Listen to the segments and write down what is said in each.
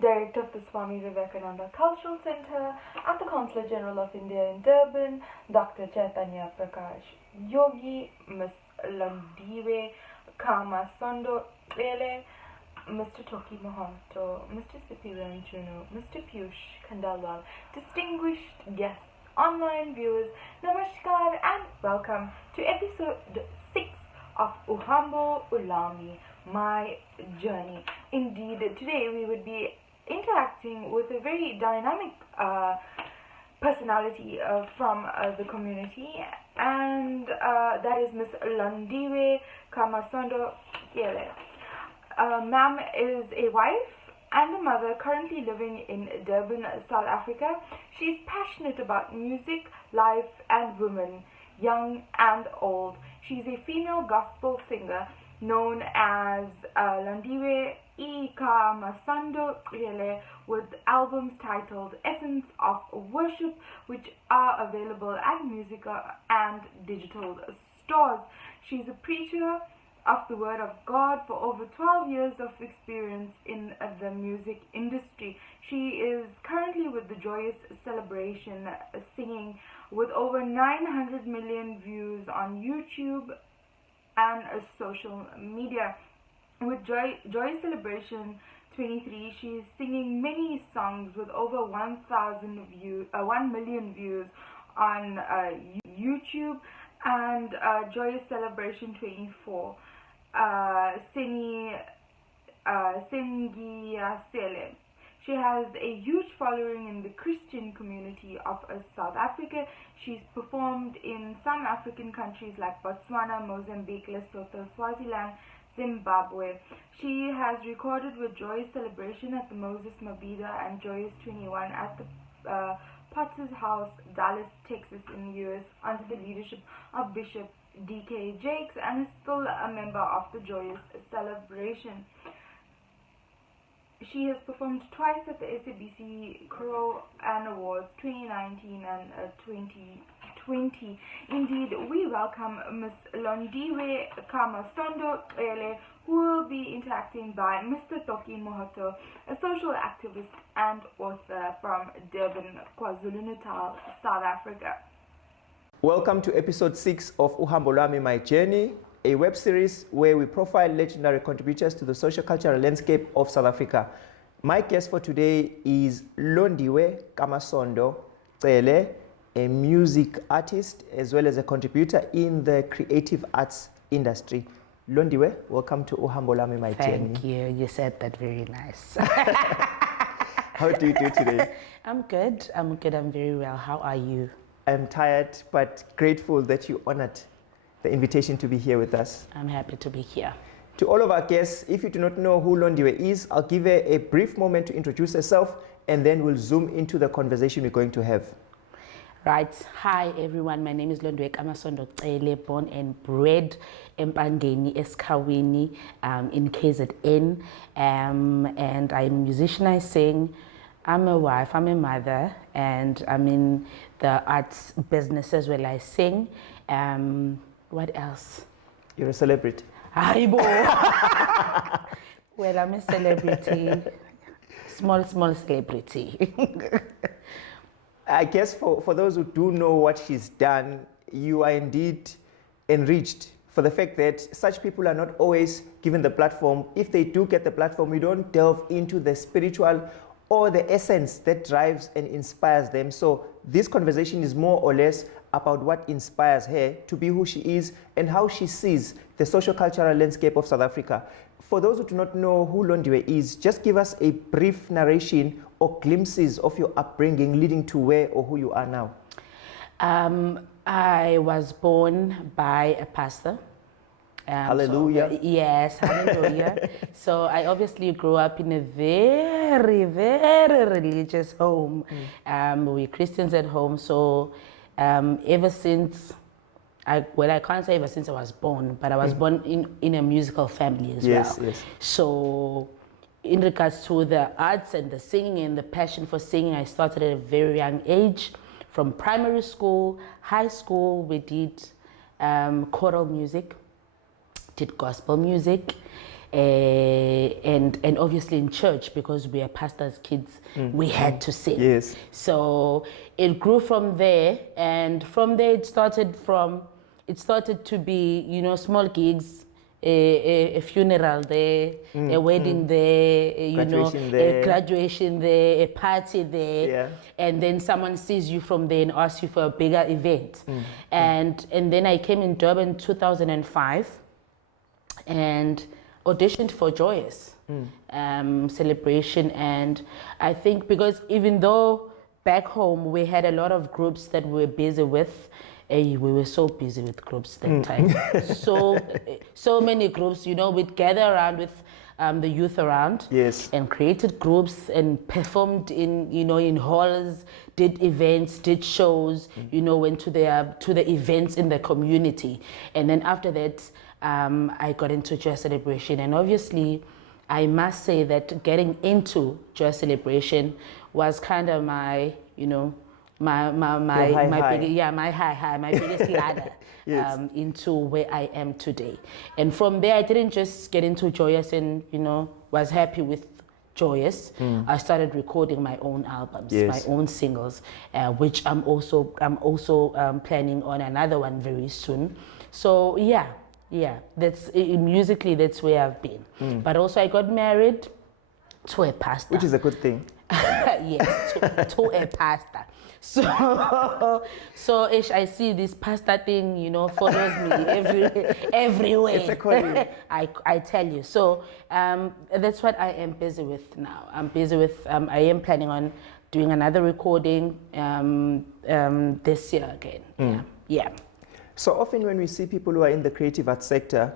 Director of the Swami Vivekananda Cultural Center at the Consulate General of India in Durban, Dr. Chaitanya Prakash Yogi, Ms. Londiwe KaMasondo Cele, Mr. Toki Mohoto, Mr. Sipi Ranchunu, Mr. Piyush Kandalwal, distinguished guests, online viewers, namaskar and welcome to episode 6 of Uhambo Lwami My Journey. Indeed, today we would be interacting with a very dynamic personality from the community, and that is Ms. Londiwe KaMasondo Cele. Ma'am is a wife and a mother currently living in Durban, South Africa. She is passionate about music, life and women, young and old. She is a female gospel singer known as Londiwe KaMasondo Cele, with albums titled Essence of Worship, which are available at musica and digital stores. She is a preacher of the Word of God for over 12 years of experience in the music industry. She is currently with the Joyous Celebration singing, with over 900 million views on YouTube and social media. With Joyous Celebration 23, she is singing many songs with over 1 million views on YouTube, and Joyous Celebration 24. Sele. She has a huge following in the Christian community of South Africa. She's performed in some African countries like Botswana, Mozambique, Lesotho, Swaziland, Zimbabwe. She has recorded with Joyous Celebration at the Moses Mabhida and Joyous 21 at the Potter's House, Dallas, Texas in the US, under the leadership of Bishop D.K. Jakes, and is still a member of the Joyous Celebration. She has performed twice at the SABC Crow and Awards 2019 and 2020. Indeed, we welcome Ms. Londiwe KaMasondo Cele, who will be interacting by Mr. Toki Mohoto, a social activist and author from Durban, KwaZulu-Natal, South Africa. Welcome to episode 6 of Uhambo Lwami My Journey, a web series where we profile legendary contributors to the social cultural landscape of South Africa. My guest for today is Londiwe KaMasondo Cele, a music artist as well as a contributor in the creative arts industry. Londiwe, welcome to Uhambo Lwami My Journey. Thank you. You said that very nice. How do you do today? I'm good. I'm very well. How are you? I'm tired but grateful that you honored the invitation to be here with us. I'm happy to be here. To all of our guests, if you do not know who Londiwe is, I'll give her a brief moment to introduce herself, and then we'll zoom into the conversation we're going to have. Right. Hi, everyone. My name is Londiwe KaMasondo Cele, born and bred in Pangeni, Eskaweni, in KZN. And I'm a musician, I sing. I'm a wife, I'm a mother, and I'm in the arts business as well. I sing. What else? You're a celebrity. Aibo. Well, I'm a celebrity. Small celebrity. I guess for those who do know what she's done, you are indeed enriched for the fact that such people are not always given the platform. If they do get the platform, we don't delve into the spiritual or the essence that drives and inspires them. So this conversation is more or less about what inspires her to be who she is and how she sees the social cultural landscape of South Africa. For those who do not know who Londiwe is, just give us a brief narration or glimpses of your upbringing leading to where or who you are now. I was born by a pastor. Hallelujah. So, yes, hallelujah. So I obviously grew up in a very, very religious home. We're Christians at home. So ever since, I can't say ever since I was born, but I was born in a musical family as well. Yes. So in regards to the arts and the singing and the passion for singing, I started at a very young age. From primary school, high school, we did choral music, did gospel music, and obviously in church, because we are pastors' kids, we had to sing. Yes. So it grew from there, and from there it started to be, you know, small gigs, a funeral there, a wedding there, you know, there. a graduation there, a party there, Yeah. and then someone sees you from there and asks you for a bigger event. And then I came in Durban in 2005 and auditioned for Joyous celebration. And I think because even though back home we had a lot of groups that we were busy with, we were so busy with groups that time. so many groups, you know, we'd gather around with the youth around. Yes. And created groups and performed in, you know, in halls, did events, did shows, you know, went to the events in the community. And then after that, I got into Joy Celebration. And obviously, I must say that getting into Joy Celebration was kind of my, you know, my biggest ladder Yes. into where I am today. And from there, I didn't just get into Joyous and, you know, was happy with Joyous. I started recording my own albums, Yes. my own singles, which I'm also planning on another one very soon. So yeah, that's musically, that's where I've been. But also I got married to a pastor. Which is a good thing. Yes, to a pastor. So ish, I see this pastor thing, you know, follows me everywhere. It's a calling. I tell you. So that's what I am busy with now. I'm busy with, I am planning on doing another recording this year again. Yeah. So often when we see people who are in the creative arts sector,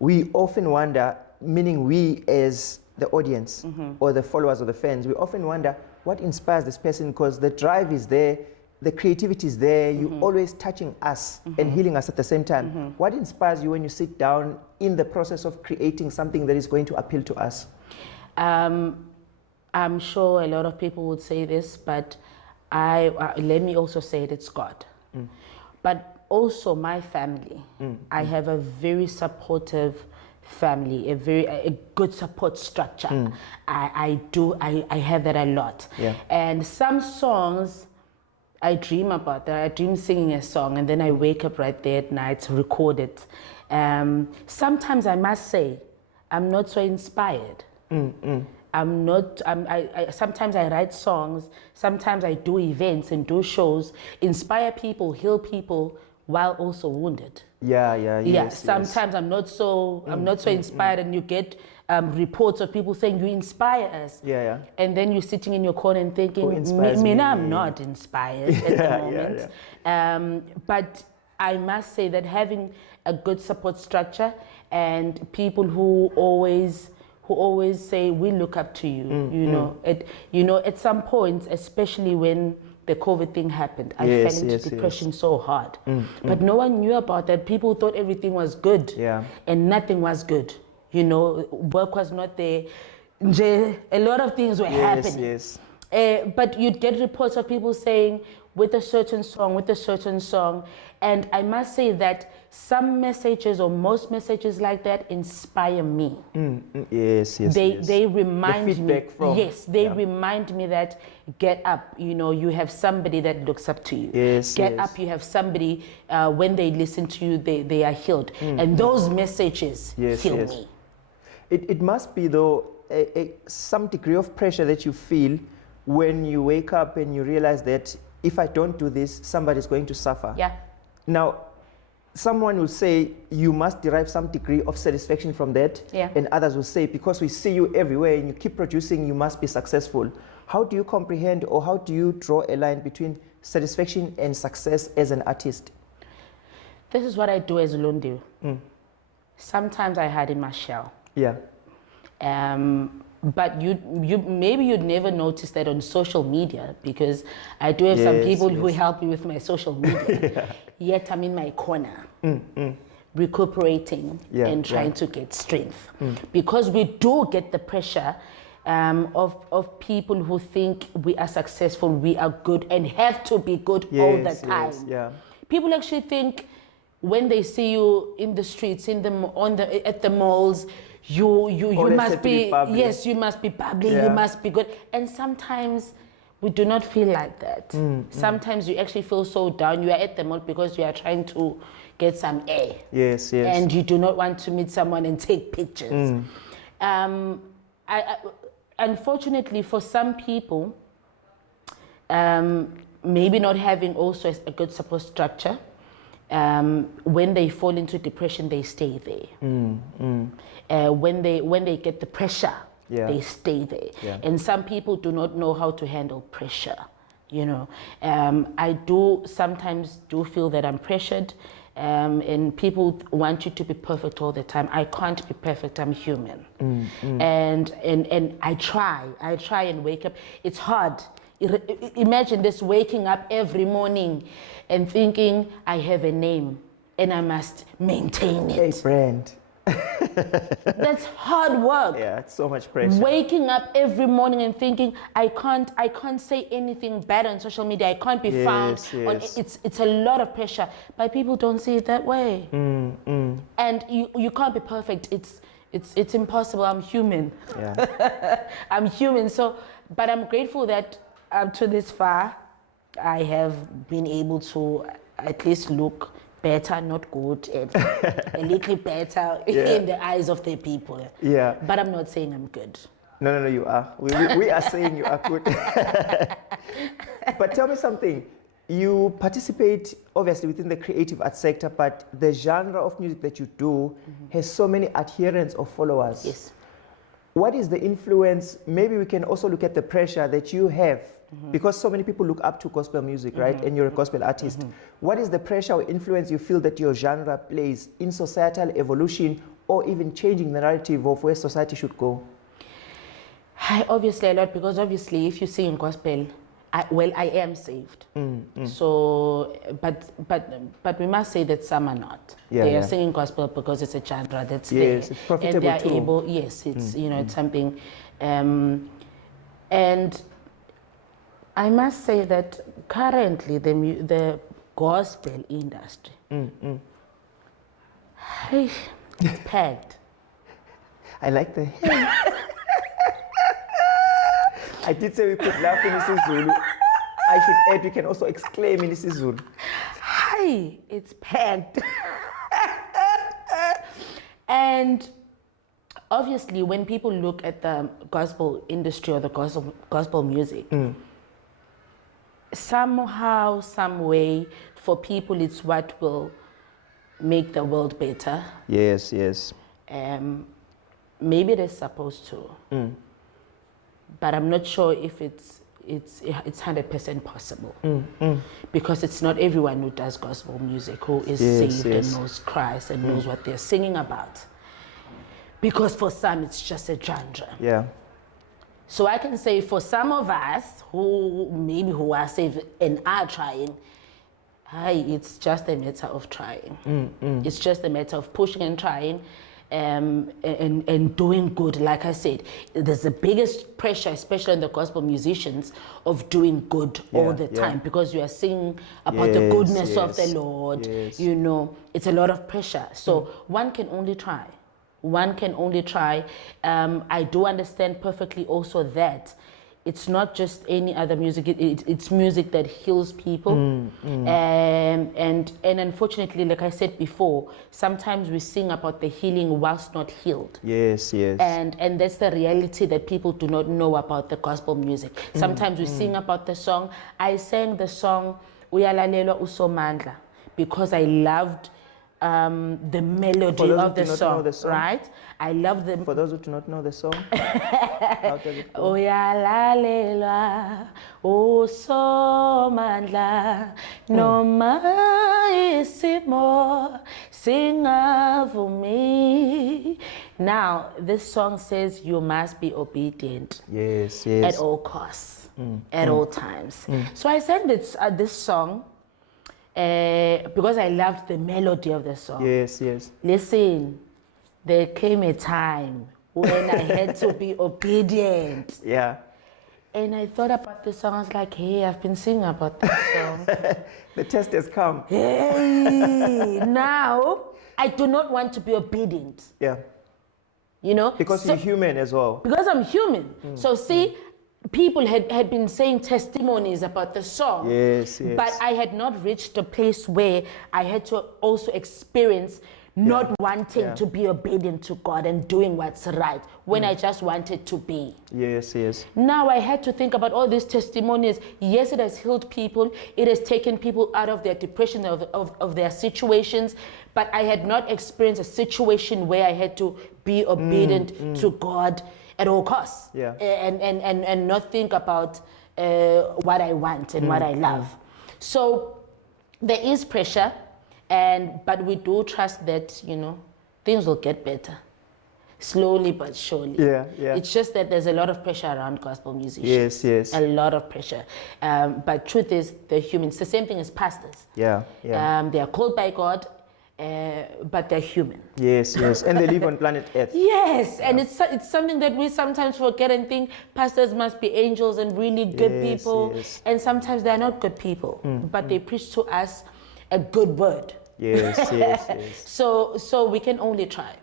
we often wonder, meaning we as the audience or the followers or the fans, we often wonder what inspires this person, because the drive is there, the creativity is there, you're always touching us and healing us at the same time. What inspires you when you sit down in the process of creating something that is going to appeal to us? I'm sure a lot of people would say this, but let me also say it's God. But also my family. I have a very supportive family, a good support structure. I have that a lot. Yeah. And some songs I dream about that. I dream singing a song and then I wake up right there at night to record it. Sometimes I must say I'm not so inspired. I'm not, sometimes I write songs, sometimes I do events and do shows, inspire people, heal people while also wounded. Yes, sometimes I'm not so inspired, and you get reports of people saying you inspire us. And then you're sitting in your corner and thinking, me, I'm not inspired at the moment. But I must say that having a good support structure and people who always say we look up to you. You know, at some point, especially when the COVID thing happened, I fell into depression so hard. But no one knew about that. People thought everything was good, and nothing was good. You know, work was not there. A lot of things were happening. But you'd get reports of people saying, with a certain song, and I must say that some messages or most messages like that inspire me. They remind me. They remind me that get up. You know, you have somebody that looks up to you. Get up. You have somebody. When they listen to you, they are healed, and those messages heal me. It must be though some degree of pressure that you feel when you wake up and you realize that if I don't do this, somebody's going to suffer. Now, someone will say you must derive some degree of satisfaction from that, and others will say because we see you everywhere and you keep producing, you must be successful. How do you comprehend, or how do you draw a line between satisfaction and success as an artist? This is what I do as Londiwe. Sometimes I hide in my shell. But maybe you'd never notice that on social media, because I do have some people who help me with my social media. Yet I'm in my corner, recuperating and trying to get strength. Because we do get the pressure of people who think we are successful, we are good, and have to be good all the time. People actually think when they see you in the streets, at the malls, you must be yes, you must be bubbly, you must be good. And sometimes we do not feel like that. Sometimes you actually feel so down. You are at the mall because you are trying to get some air. Yes, yes. And you do not want to meet someone and take pictures. Unfortunately, for some people, maybe not having also a good support structure, when they fall into depression, they stay there. When they get the pressure, they stay there. Yeah. And some people do not know how to handle pressure. You know, I do sometimes feel that I'm pressured, and people want you to be perfect all the time. I can't be perfect. I'm human, and I try and wake up. It's hard. Imagine this, waking up every morning and thinking I have a name and I must maintain it. Hey, brand. That's hard work. Yeah, it's so much pressure. Waking up every morning and thinking I can't say anything bad on social media. I can't be found. It's a lot of pressure, but people don't see it that way. And you can't be perfect. It's impossible. I'm human. Yeah. I'm human. So, but I'm grateful that up to this far, I have been able to at least look better, not good, and a little better in the eyes of the people. Yeah. But I'm not saying I'm good. No, you are. We are saying you are good. But tell me something. You participate obviously within the creative arts sector, but the genre of music that you do has so many adherents or followers. Yes. What is the influence? Maybe we can also look at the pressure that you have, because so many people look up to gospel music, right? And you're a gospel artist. What is the pressure or influence you feel that your genre plays in societal evolution or even changing the narrative of where society should go? Obviously a lot, because obviously if you sing gospel, I am saved. So, but we must say that some are not. They are singing gospel because it's a genre that's there. It's profitable and they are too. able. Yes, it's you know it's something, and I must say that currently the gospel industry, it's packed. I like the. I did say we could laugh in isiZulu. I should add, we can also exclaim in isiZulu. Hi, it's packed. And obviously, when people look at the gospel industry or the gospel music, somehow, some way, for people, it's what will make the world better. Yes, yes. Maybe they're supposed to. But I'm not sure if it's 100% possible, because it's not everyone who does gospel music who is saved and knows Christ and knows what they're singing about. Because for some it's just a genre. Yeah. So I can say for some of us who are saved and are trying, it's just a matter of trying. It's just a matter of pushing and trying. And doing good. Like I said, there's the biggest pressure, especially on the gospel musicians, of doing good all the time, because you are singing about the goodness of the Lord. You know, it's a lot of pressure. So one can only try. One can only try. I do understand perfectly also that it's not just any other music. It's music that heals people. And unfortunately, like I said before, sometimes we sing about the healing whilst not healed. Yes, yes. And that's the reality that people do not know about the gospel music. Sometimes we sing about the song. I sang the song Uyalalelwa Usomandla because I loved the melody of the song, right? I love the. For those who do not know the song, how does it go? Uyalalelwa usomandla noma isimo singavumi. Now this song says you must be obedient. Yes, yes. At all costs, at all times. So I sang this song. Because I loved the melody of the song. Yes, yes. Listen, there came a time when I had to be obedient. Yeah. And I thought about the song. I was like, hey, I've been singing about this song. The test has come. Hey, now I do not want to be obedient. Yeah. You know? Because you're human as well. Because I'm human. So see, people had been saying testimonies about the song. Yes, yes. But I had not reached a place where I had to also experience not wanting to be obedient to God and doing what's right when I just wanted to be. Yes, yes. Now I had to think about all these testimonies. Yes, it has healed people. It has taken people out of their depression, of their situations. But I had not experienced a situation where I had to be obedient to God at all costs. Yeah. And not think about what I want and what I love. So there is pressure. But we do trust that, you know, things will get better. Slowly but surely. Yeah, yeah. It's just that there's a lot of pressure around gospel musicians. Yes, yes. A lot of pressure. But truth is, they're human. It's the same thing as pastors. Yeah, yeah. They are called by God, but they're human. Yes, yes. And they live on planet Earth. Yes, and it's something that we sometimes forget and think pastors must be angels and really good people. Yes. And sometimes they're not good people, but they preach to us a good word. Yes, yes, yes. So we can only try.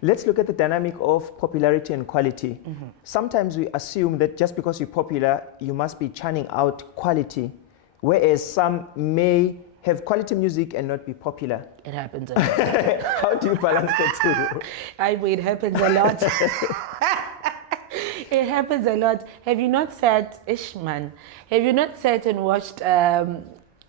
Let's look at the dynamic of popularity and quality. Sometimes we assume that just because you're popular, you must be churning out quality, whereas some may have quality music and not be popular. It happens a lot. How do you balance the two? It happens a lot. It happens a lot. Have you not sat, have you not sat and watched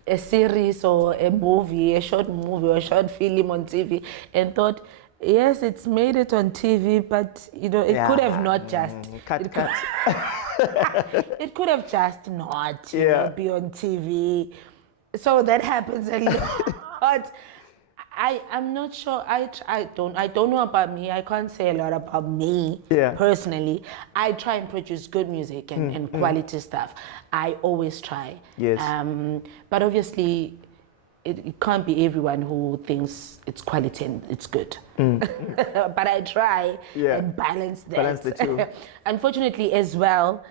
a series or a movie, a short movie or a short film on TV and thought, yes, it's made it on TV, but you know, it could have not just. It could have just not you know, be on TV. So that happens a lot. I'm not sure. I don't know about me. I can't say a lot about me personally. I try and produce good music and quality stuff. I always try. Yes. But obviously, it can't be everyone who thinks it's quality and it's good. But I try and balance that. Balance the two. Unfortunately, as well.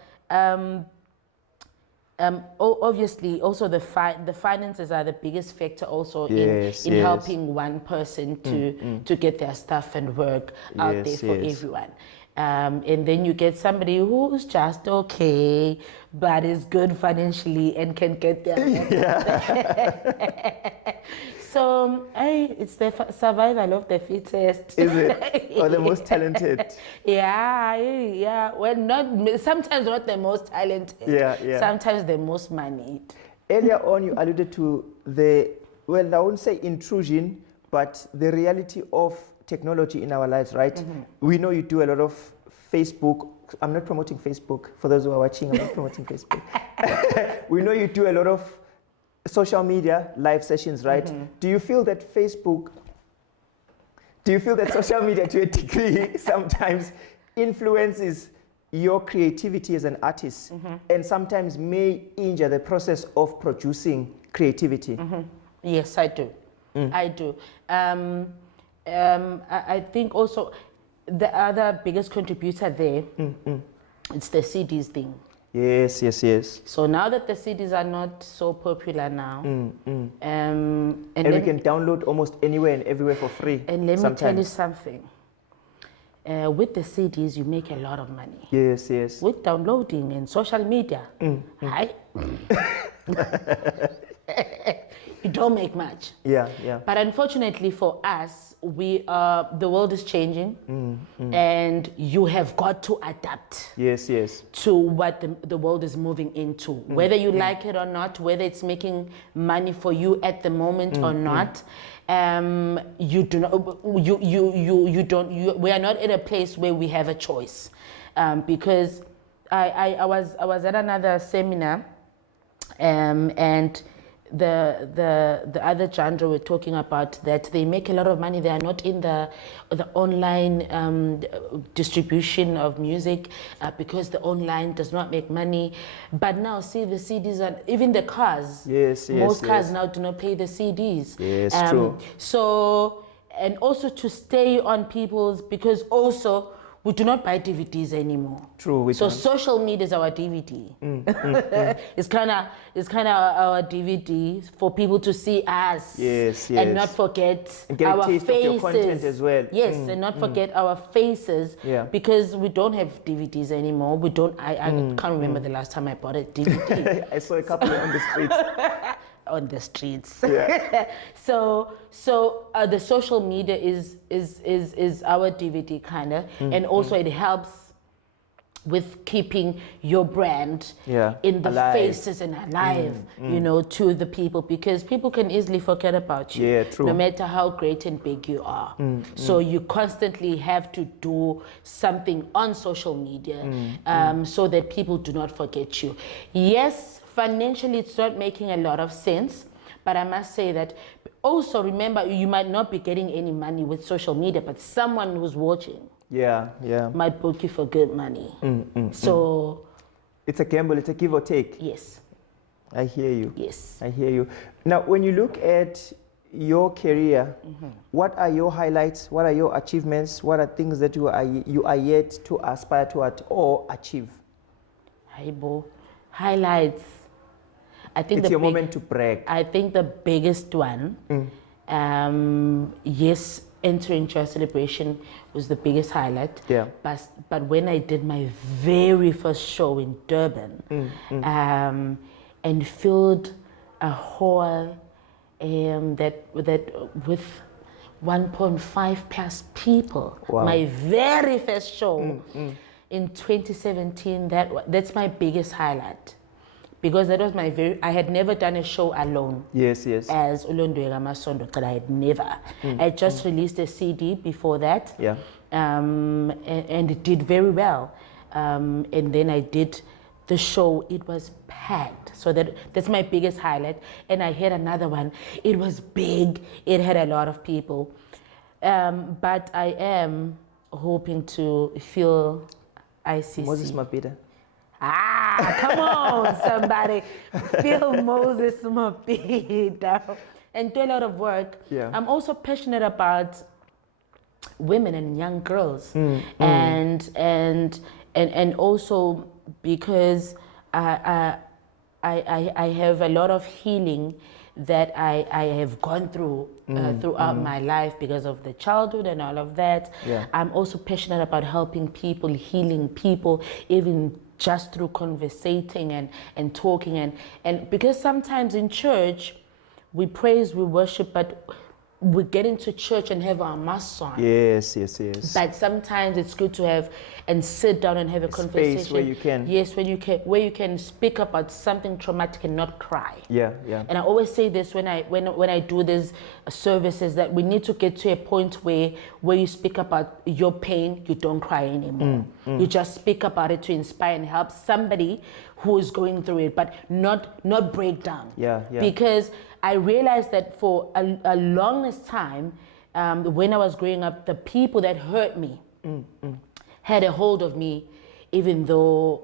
Obviously, also the finances are the biggest factor also in helping one person to get their stuff and work out there for everyone. And then you get somebody who's just okay, but is good financially and can get there. So, it's the survival of the fittest. Is it? Or the most talented? Yeah. Well, sometimes not the most talented. Yeah. Sometimes the most moneyed. Earlier on, you alluded to I won't say intrusion, but the reality of technology in our lives, right? We know you do a lot of Facebook. I'm not promoting Facebook. For those who are watching, I'm not promoting Facebook. We know you do a lot of social media live sessions, right? Do you feel that social media to a degree sometimes influences your creativity as an artist and sometimes may injure the process of producing creativity? Yes, I do. I do. I think also the other biggest contributor there, it's the CDs thing. Yes. So now that the CDs are not so popular now, and we can download almost anywhere and everywhere for free. And let me tell you something. With the CDs, you make a lot of money. Yes. With downloading and social media, you don't make much. Yeah. But unfortunately for us, the world is changing, and you have got to adapt. Yes. To what the world is moving into, whether you like it or not, whether it's making money for you at the moment or not. You do not. You don't. We are not in a place where we have a choice, because I was at another seminar, and the other genre we're talking about that they make a lot of money. They are not in the online distribution of music because the online does not make money. But now see the CDs and even the cars. Most cars now do not play the CDs. True. So, and also to stay on people's, because also we do not buy DVDs anymore. True. So social media is our DVD. It's kind of our DVD for people to see us. Yes. And not forget and get our a taste faces. of your content as well. Yes, and not forget our faces. Yeah. Because we don't have DVDs anymore. We don't. I can't remember the last time I bought a DVD. I saw a couple on the streets. On the streets. Yeah. So the social media is our DVD kind of, and also it helps with keeping your brand in the alive. faces and alive, you know, to the people, because people can easily forget about you. Yeah, true. No matter how great and big you are. So you constantly have to do something on social media so that people do not forget you. Yes, financially it's not making a lot of sense, but I must say that also remember, you might not be getting any money with social media, but someone who's watching might book you for good money. So it's a gamble, it's a give or take. yes. I hear you. Yes. I hear you. Now, when you look at your career, what are your highlights? What are your achievements? What are things that you are yet to aspire to or achieve? Aibo. Highlights. I think it's your moment to brag. I think the biggest one, yes, entering Church Celebration was the biggest highlight. Yeah. But when I did my very first show in Durban, and filled a hall that with 1.5 plus people, my very first show in 2017, that's my biggest highlight. Because that was I had never done a show alone. Yes. As Londiwe KaMasondo Cele, I had never. I just released a CD before that. Yeah. And it did very well. And then I did the show, it was packed. So that's my biggest highlight. And I had another one. It was big, it had a lot of people. But I am hoping to fill ICC. Moses Mapida. Come on, somebody. Feel Moses Mapida. And do a lot of work. Yeah. I'm also passionate about women and young girls. And also because I have a lot of healing that I have gone through throughout my life because of the childhood and all of that. Yeah. I'm also passionate about helping people, healing people, even just through conversating and talking and because sometimes in church we praise, we worship, but we get into church and have our masks on. Yes. But sometimes it's good to have and sit down and have a conversation. Space where you can. Yes, where you can speak about something traumatic and not cry. Yeah. And I always say this when I do these services, that we need to get to a point where you speak about your pain, you don't cry anymore. You just speak about it to inspire and help somebody who is going through it, but not break down. Yeah. Because I realized that for a longest time, when I was growing up, the people that hurt me had a hold of me, even though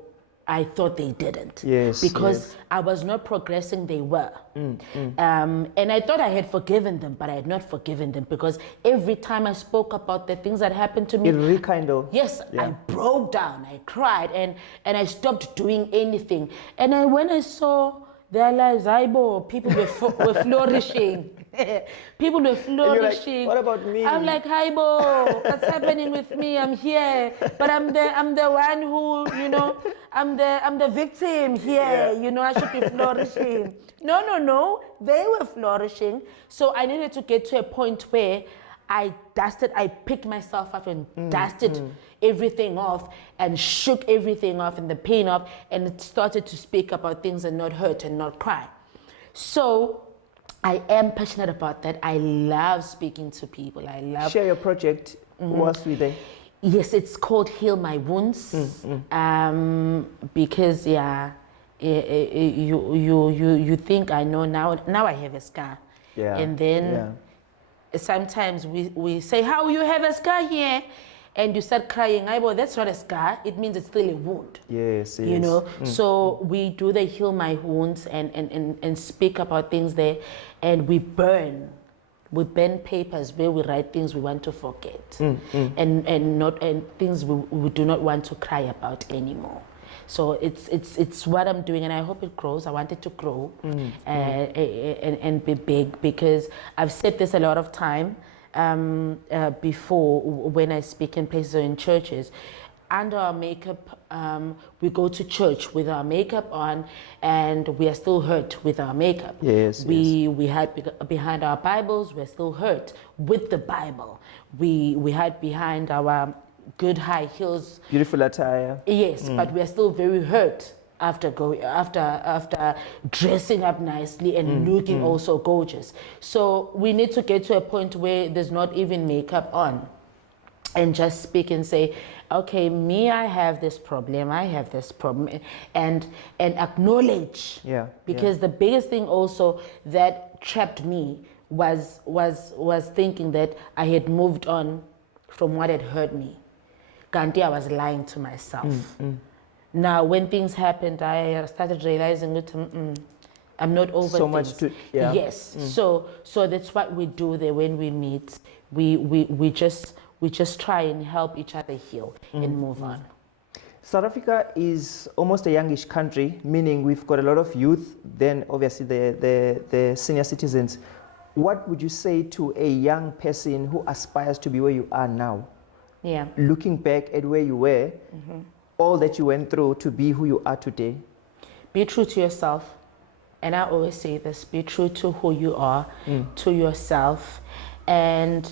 I thought they didn't. Yes. Because I was not progressing, they were. And I thought I had forgiven them, but I had not forgiven them, because every time I spoke about the things that happened to me, it rekindled. Yes, I broke down, I cried, and I stopped doing anything. And when I saw their lives, people were flourishing. People were flourishing. Like, what about me? I'm like, Haibo, what's happening with me? I'm here, but I'm the one who, I'm the victim here. Yeah. I should be flourishing. No, they were flourishing. So I needed to get to a point where I picked myself up and dusted everything off and shook everything off and the pain off, and started to speak about things and not hurt and not cry. So I am passionate about that. I love speaking to people. I love... Share your project. What's with it? Yes, it's called Heal My Wounds. Because you think I know now I have a scar. Yeah. And then sometimes we say, how you have a scar here? And you start crying. That's not a scar. It means it's still a wound. Yes. So we do the Heal My Wounds and speak about things there, and we burn We burn papers where we write things we want to forget, and things we do not want to cry about anymore. So it's what I'm doing, and I hope it grows. I want it to grow and be big, because I've said this a lot of time before when I speak in places or in churches. Under our makeup, we go to church with our makeup on, and we are still hurt with our makeup. Yes, we hide behind our Bibles. We're still hurt with the Bible. We hide behind our good high heels, beautiful attire. Yes, but we are still very hurt after dressing up nicely and looking also gorgeous. So we need to get to a point where there's not even makeup on, and just speak and say, okay, me, I have this problem, and acknowledge. Because the biggest thing also that trapped me was thinking that I had moved on from what had hurt me. Kanti, I was lying to myself. Now, when things happened, I started realizing that I'm not over so things. much to Yes. So that's what we do there when we meet. We just try and help each other heal and move on. South Africa is almost a youngish country, meaning we've got a lot of youth, then obviously the senior citizens. What would you say to a young person who aspires to be where you are now? Yeah. Looking back at where you were, all that you went through to be who you are today. Be true to yourself. And I always say this, be true to who you are, to yourself, and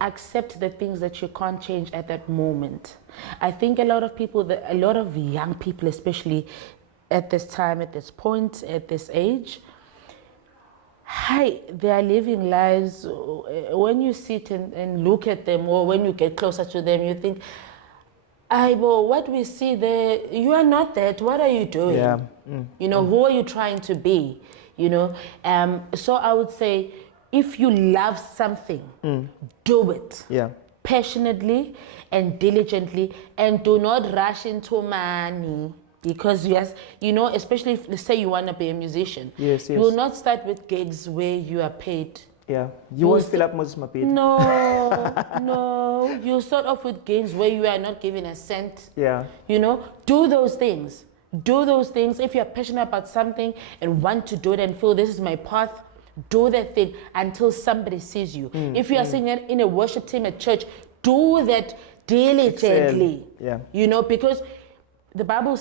accept the things that you can't change at that moment. I think a lot of young people, especially at this time, at this point, at this age, they are living lives. When you sit and look at them, or when you get closer to them, you think, what we see there, you are not that. What are you doing? Yeah. Who are you trying to be? So I would say, if you love something, do it. Yeah. Passionately and diligently, and do not rush into money. Because yes, especially if, let's say you want to be a musician, yes. You will not start with gigs where you are paid. Yeah, you won't fill up Moses Mapete. No, you start off with gigs where you are not given a cent. Yeah. Do those things. Do those things. If you're passionate about something and want to do it and feel this is my path, do that thing until somebody sees you. If you are singing in a worship team at church, do that diligently. Yeah. Because the Bible,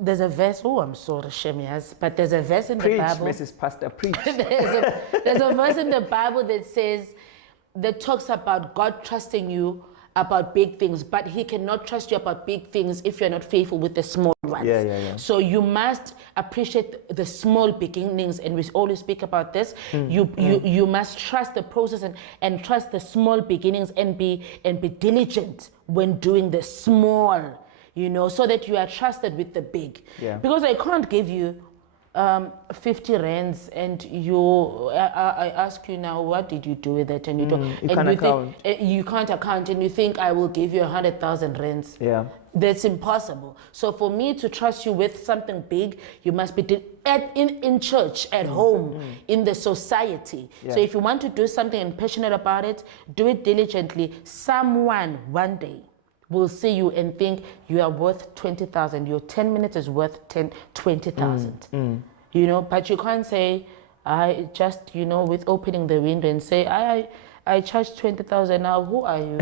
there's a verse, I'm sorry, Shemias, but there's a verse in the Bible. Preach, Mrs. Pastor, preach. there's a verse in the Bible that talks about God trusting you about big things, but he cannot trust you about big things if you're not faithful with the small ones. Yeah. So you must appreciate the small beginnings, and we always speak about this. You must trust the process and trust the small beginnings, and be diligent when doing the small, so that you are trusted with the big. Yeah. Because I can't give you 50 rands and I ask you now, what did you do with it? And you don't. You can't account. You can't account, and you think I will give you 100,000 rands. Yeah. That's impossible. So for me to trust you with something big, you must be in church, at home, in the society. Yeah. So if you want to do something and passionate about it, do it diligently. Someone one day will see you and think you are worth 20,000. Your 10 minutes is worth 20,000. But you can't say, I just, with opening the window and say, I charge 20,000 now. Who are you?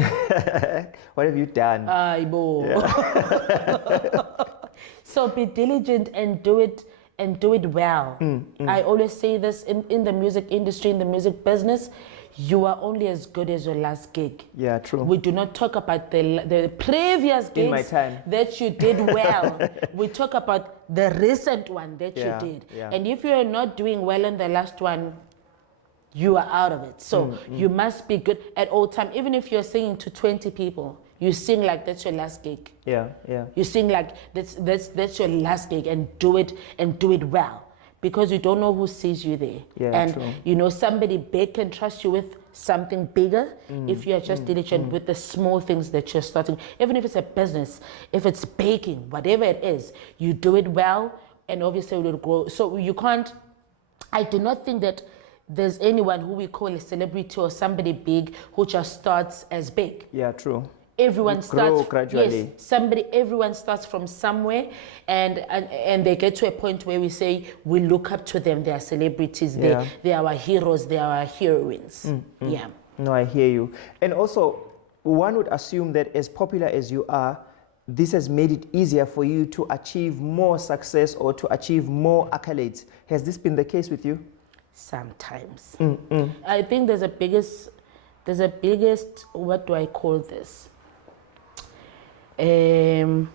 What have you done? So be diligent and do it well. I always say this in the music industry, in the music business. You are only as good as your last gig. Yeah, true. We do not talk about the previous gigs in my time that you did well. We talk about the recent one that you did. Yeah. And if you're not doing well in the last one, you are out of it. So you must be good at all time. Even if you're singing to 20 people, you sing like that's your last gig. Yeah. You sing like that's your last gig, and do it well. Because you don't know who sees you there. Yeah, and true. Somebody big can trust you with something bigger if you are just diligent with the small things that you're starting. Even if it's a business, if it's baking, whatever it is, you do it well, and obviously it will grow. So you can't, I do not think that there's anyone who we call a celebrity or somebody big who just starts as big. Yeah, true. Everyone grow starts gradually. Yes, everyone starts from somewhere, and they get to a point where we say we look up to them. They are celebrities. Yeah. They are our heroes. They are our heroines. Yeah. No, I hear you. And also, one would assume that as popular as you are, this has made it easier for you to achieve more success or to achieve more accolades. Has this been the case with you? Sometimes. I think there's a biggest, what do I call this? Is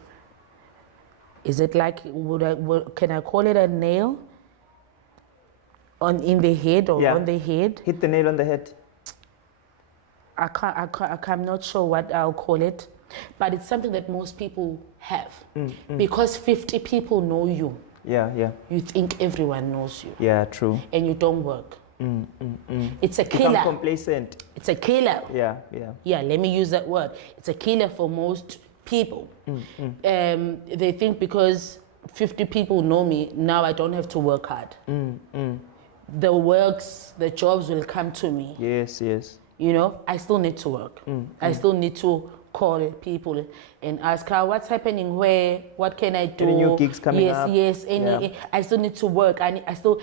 it like, can I call it a nail in the head or on the head? Hit the nail on the head. I'm not sure what I'll call it, but it's something that most people have because 50 people know you. Yeah. You think everyone knows you. Yeah, true. And you don't work. It's a killer. Become complacent. It's a killer. Yeah. Yeah, let me use that word. It's a killer for most people. They think because 50 people know me, now I don't have to work hard. The jobs will come to me. Yes. You know, I still need to work. I still need to call people and ask her what's happening, what can I do? Any new gigs coming up? Yes. I still need to work. I still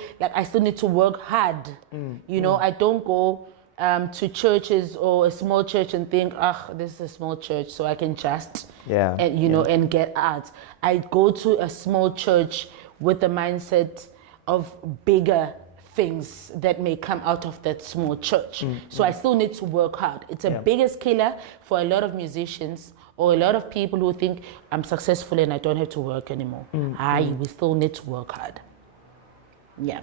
need to work hard. You know, I don't go to churches or a small church and think, this is a small church, so I can just and get out. I go to a small church with the mindset of bigger things that may come out of that small church. So I still need to work hard. It's a biggest killer for a lot of musicians or a lot of people who think I'm successful and I don't have to work anymore. We still need to work hard. Yeah.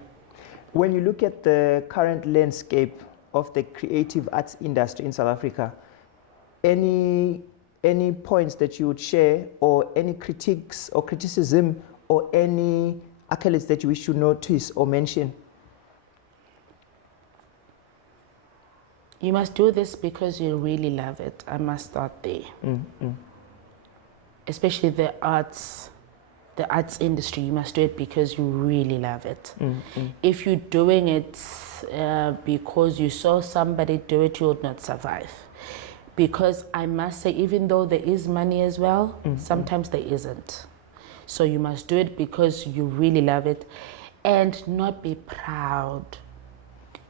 When you look at the current landscape of the creative arts industry in South Africa, any points that you would share, or any critiques or criticism, or any accolades that you wish to notice or mention? You must do this because you really love it. I must start there. Especially the arts industry. You must do it because you really love it. If you're doing it because you saw somebody do it, you would not survive. Because I must say, even though there is money as well, sometimes there isn't. So you must do it because you really love it, and not be proud.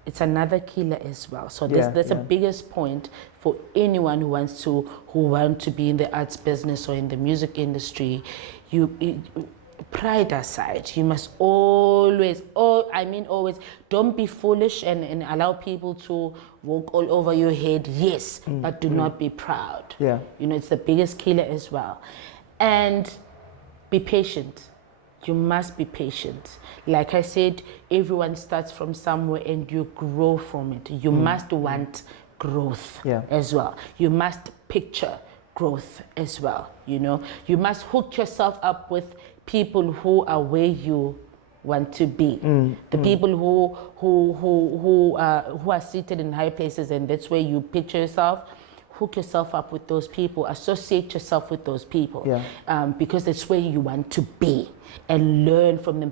It's another killer as well. So that's the biggest point for anyone who want to be in the arts business or in the music industry. Pride aside, you must always, don't be foolish and allow people to walk all over your head. Yes, but do not be proud. Yeah. You know, it's the biggest killer as well. And be patient. You must be patient. Like I said, everyone starts from somewhere and you grow from it. You must want growth as well. You must picture growth as well. You know, you must hook yourself up with people who are where you want to be. The people who are seated in high places, and that's where you picture yourself. Hook yourself up with those people, associate yourself with those people, because that's where you want to be, and learn from them.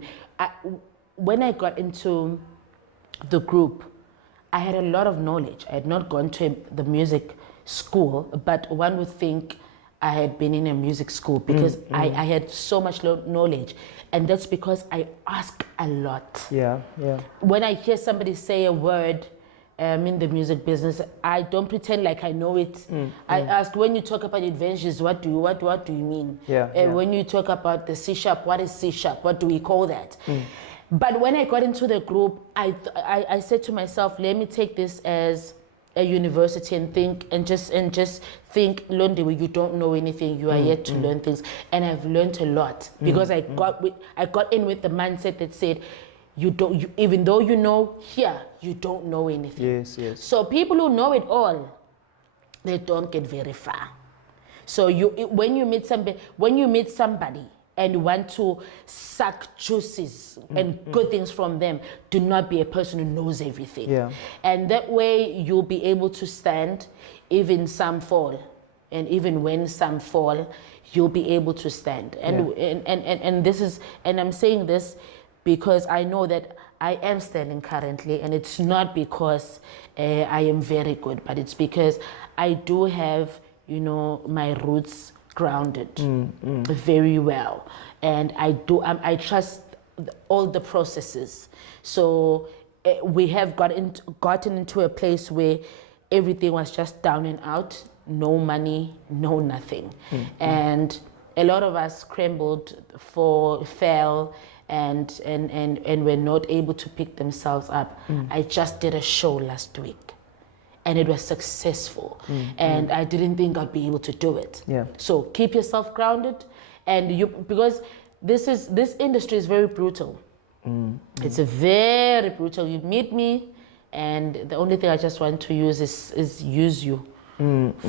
When I got into the group, I had a lot of knowledge. I had not gone to the music school, but one would think I had been in a music school because I had so much knowledge, and that's because I ask a lot. When I hear somebody say a word, in the music business, I don't pretend like I know it. I ask, when you talk about inventions, what do you mean? When you talk about the C#, what is C#? What do we call that? But when I got into the group, I said to myself, let me take this as a university and think and just think, Londiwe, you don't know anything. You are yet to learn things, and I've learned a lot because I got in with the mindset that said, even though you know here, you don't know anything. Yes. So people who know it all, they don't get very far. So when you meet somebody and you want to suck juices and good things from them, do not be a person who knows everything. And that way you'll be able to stand, even some fall. And even when some fall, you'll be able to stand. And I'm saying this because I know that I am standing currently, and it's not because I am very good, but it's because I do have, you know, my roots grounded very well, and I trust all the processes. So we have gotten into a place where everything was just down and out, no money, no nothing, and a lot of us scrambled, fell, and were not able to pick themselves up. I just did a show last week, and it was successful, and I didn't think I'd be able to do it. Yeah. So keep yourself grounded, and because this industry is very brutal. It's a very brutal. You meet me, and the only thing I just want to use is use you.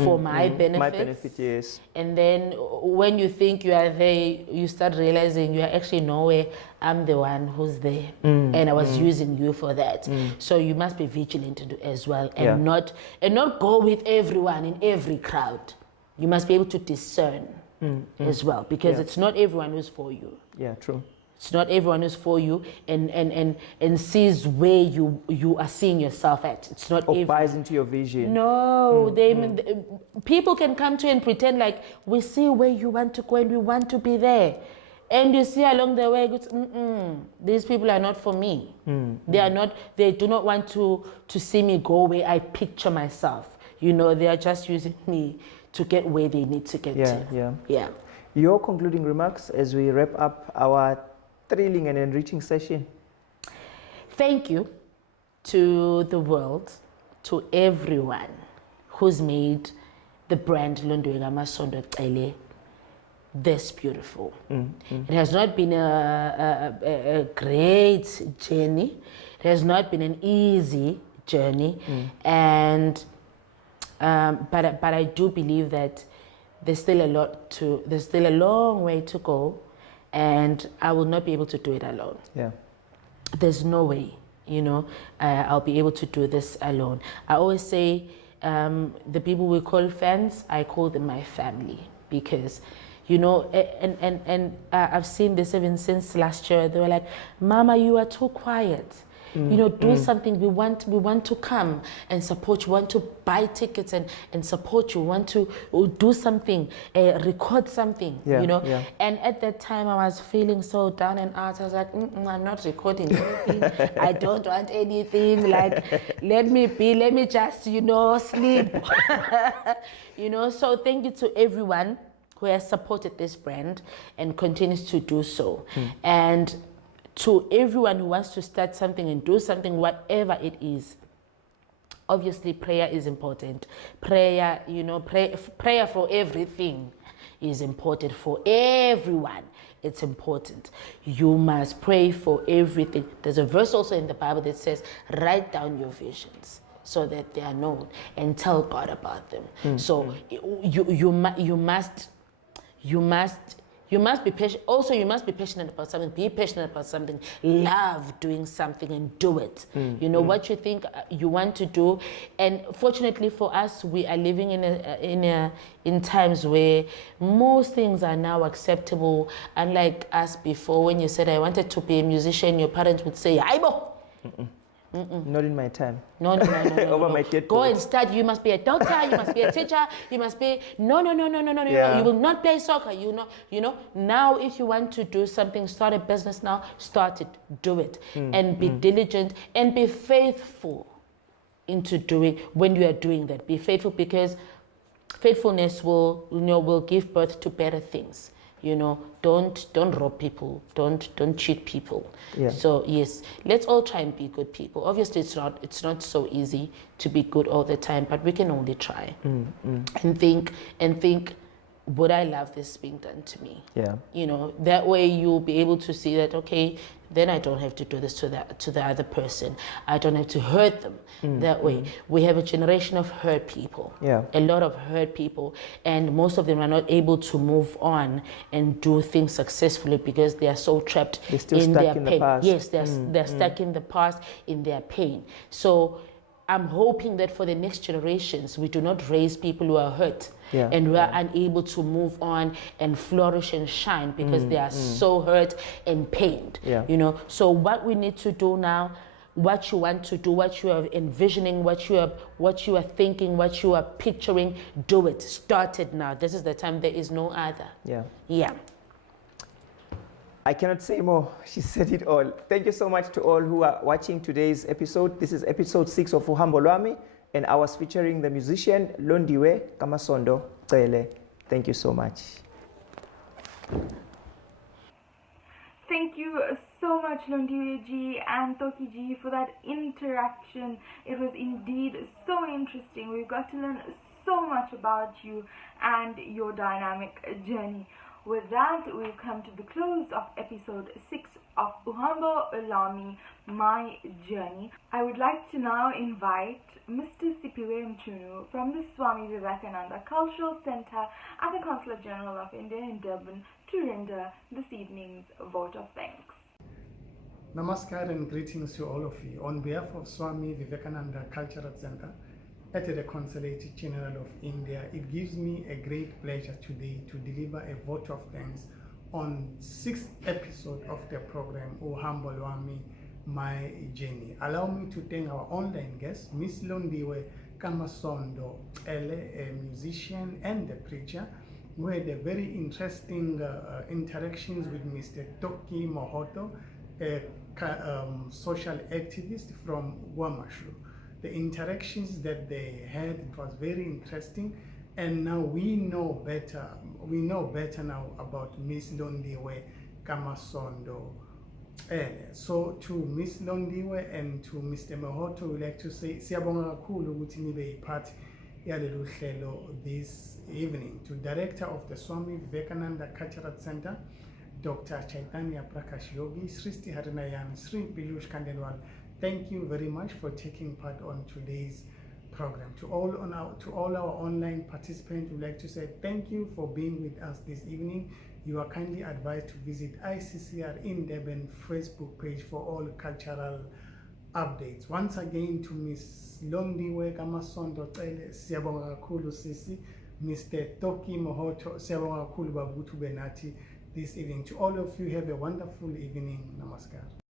For my benefit. My benefit, yes. And then when you think you are there, you start realizing you are actually nowhere. I'm the one who's there, and I was using you for that. So you must be vigilant as well, and not go with everyone in every crowd. You must be able to discern as well, because it's not everyone who's for you. Yeah, true. It's not everyone who's for you and sees where you are seeing yourself at. It's not or everyone. buys into your vision. No, people can come to you and pretend like we see where you want to go and we want to be there. And you see along the way, these people are not for me. They do not want to see me go where I picture myself. You know, they are just using me to get where they need to get to. Yeah. Your concluding remarks as we wrap up our thrilling and enriching session. Thank you to the world, to everyone who's made the brand Londiwe KaMasondo Cele this beautiful. It has not been a great journey. It has not been an easy journey, and but I do believe that there's still a long way to go, and I will not be able to do it alone. Yeah. There's no way, you know, I'll be able to do this alone. I always say, the people we call fans, I call them my family, because, you know, and I've seen this even since last year. They were like, "Mama, you are too quiet. You know, do something. We want to come and support you. Want to buy tickets and support you. Want to do something, record something. You know." And at that time, I was feeling so down and out. I was like, "I'm not recording anything. I don't want anything. Like, let me be. Let me just, you know, sleep." You know. So thank you to everyone who has supported this brand and continues to do so, and to everyone who wants to start something and do something, whatever it is. Obviously, prayer is important. Prayer, you know, prayer for everything is important. For everyone, it's important. You must pray for everything. There's a verse also in the Bible that says, write down your visions so that they are known, and tell God about them. So you must be patient. Also, you must be passionate about something. Be passionate about something. Love doing something and do it. You know what you think you want to do. And fortunately for us, we are living in times where most things are now acceptable. Unlike us before, when you said I wanted to be a musician, your parents would say, "Aibo." Not in my time. No. Over my dead Go body. and start. You must be a doctor. You must be a teacher. You must be no. Yeah. You will not play soccer. You know. Now, if you want to do something, start a business now. Start it. Do it, and be diligent and be faithful into doing. When you are doing that, be faithful, because faithfulness will give birth to better things. You know, don't rob people, don't cheat people. Yeah. So yes, let's all try and be good people. Obviously, it's not so easy to be good all the time, but we can only try and think, would I love this being done to me? Yeah. You know, that way you'll be able to see that, okay, then I don't have to do this to the other person. I don't have to hurt them that way. We have a generation of hurt people. Yeah. A lot of hurt people, and most of them are not able to move on and do things successfully because they are so trapped They're still in stuck their in the pain. past. Yes, they're stuck in the past, in their pain. So I'm hoping that for the next generations, we do not raise people who are hurt and who are unable to move on and flourish and shine because they are so hurt and pained. You know, so what we need to do now, what you want to do, what you are envisioning, what you are thinking, what you are picturing, do it. Start it now. This is the time. There is no other. Yeah. I cannot say more. She said it all. Thank you so much to all who are watching today's episode. This is episode 6 of Uhambo Lwami, and I was featuring the musician Londiwe KaMasondo Cele. Thank you so much. Thank you so much, Londiwe Ji and Toki Ji, for that interaction. It was indeed so interesting. We got to learn so much about you and your dynamic journey. With that, we've come to the close of episode 6 of Uhambo Lwami My Journey. I would like to now invite Mr. Sipiwe Mchunu from the Swami Vivekananda Cultural Center at the Consulate General of India in Durban to render this evening's vote of thanks. Namaskar and greetings to all of you. On behalf of Swami Vivekananda Cultural Center at the Consulate General of India, it gives me a great pleasure today to deliver a vote of thanks on 6th episode of the program Uhambo Lwami My Journey. Allow me to thank our online guest, Miss Londiwe KaMasondo Cele, a musician and a preacher, who had a very interesting interactions with Mr. Toki Mohoto, a social activist from Guamashu. The interactions that they had, it was very interesting, and now we know better now about Miss Londiwe KaMasondo Cele. So to Miss Londiwe and to Mr. Mohoto, we like to say siyabonga kakhulu ukuthi nibe part yalelu hlelo this evening. To Director of the Swami Vivekananda Cultural Center, Dr. Chaitanya Prakash Yogi, Sristi Harinayan, Sri Pilush Kandelwal, thank you very much for taking part on today's program. To all our online participants, we'd like to say thank you for being with us this evening. You are kindly advised to visit ICCR in Durban Facebook page for all cultural updates. Once again, to Miss Londiwe KaMasondo Cele, siyabonga kakhulu sisi. Mr. Toki Mohoto, siyabonga kakhulu babuthi benati this evening. To all of you, have a wonderful evening. Namaskar.